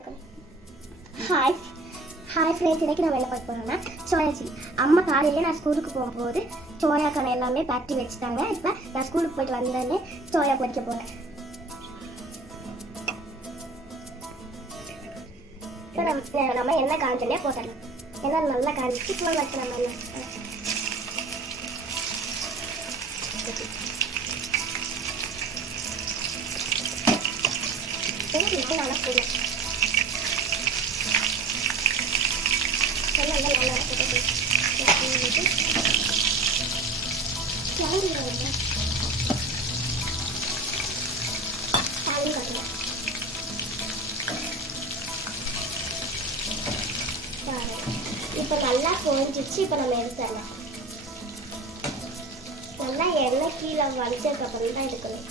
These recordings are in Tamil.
ஹாய் ஹாய் ஃப்ரெண்ட்ஸ், இன்றைக்கி நம்ம என்ன பார்க்க போகிறோம்னா சோயா சில்லி. அம்மா காலையிலே நான் ஸ்கூலுக்கு போகும்போது சோயாக்கான எல்லாமே பேக்கி வச்சுட்டாங்க. இப்போ நான் ஸ்கூலுக்கு போயிட்டு வந்தோடனே சோயா பொரிக்க போகிறேன். இப்போ நம்ம எண்ணெய் காஞ்சோடனே போட்டுடலாம். எண்ணெய் நல்லா காஞ்சிச்சு சோயா வச்சு நம்ம நல்லா போடலாம். இப்போ நல்லா பொரிஞ்சிச்சு. இப்போ நம்ம எடுத்துடலாம். நல்லா எண்ணெய் கீழே வடிச்சதுக்கு அப்புறம் தான் எடுக்கணும்.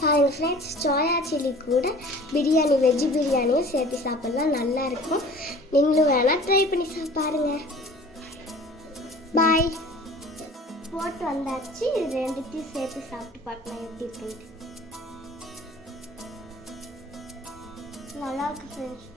பாருங்கள் ஃப்ரெண்ட்ஸ், சோயா சில்லி கூட பிரியாணி, வெஜ் பிரியாணியும் சேர்த்து சாப்பிட்லாம், நல்லா இருக்கும். நீங்களும் வேணால் ட்ரை பண்ணி பாருங்க. பாய். போட்டு வந்தாச்சு. இது ரெண்டுத்தையும் சேர்த்து சாப்பிட்டு பார்க்கலாம் எப்படி இருக்குன்ட்டு. நல்லா இருக்கு ஃப்ரெண்ட்ஸ்.